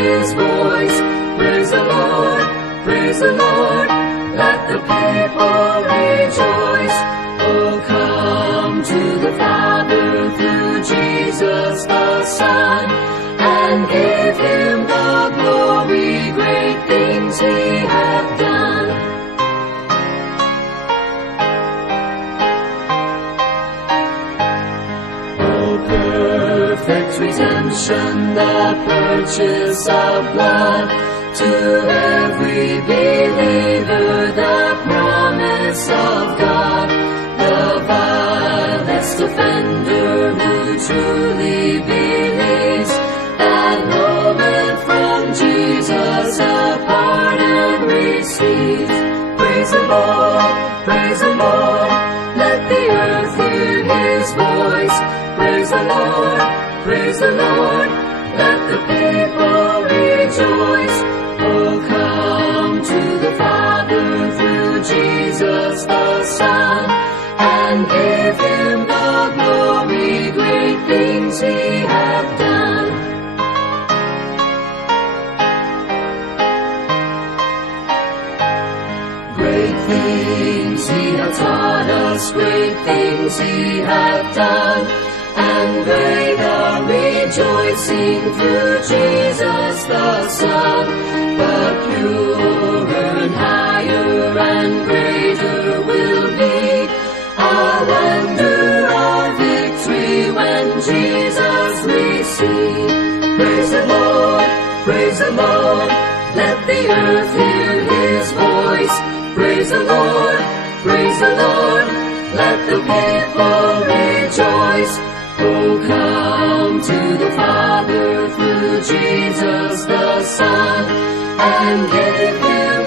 his voice. Praise the Lord, praise the Lord, let the people rejoice. Oh, come to the Father through Jesus the Son, and give him the glory, great things he hath done. Oh, perfect redemption, the purchase of blood, to every believer the promise of God. The vilest offender who truly believes that moment from Jesus a pardon receives. Praise the Lord, praise the Lord, let the earth hear his voice. Praise the Lord, praise the Lord, let the people rejoice. Oh, come to the Father through Jesus the Son, and give him the glory, great things he hath done. Great things he hath taught us, great things he hath done, and great our rejoicing through Jesus the Son. But purer and higher and greater will be our wonder, our victory when Jesus we see. Praise the Lord, praise the Lord, let the earth hear his voice. Praise the Lord, praise the Lord, let the people rejoice. Oh, come to the Father through Jesus the Son, and give him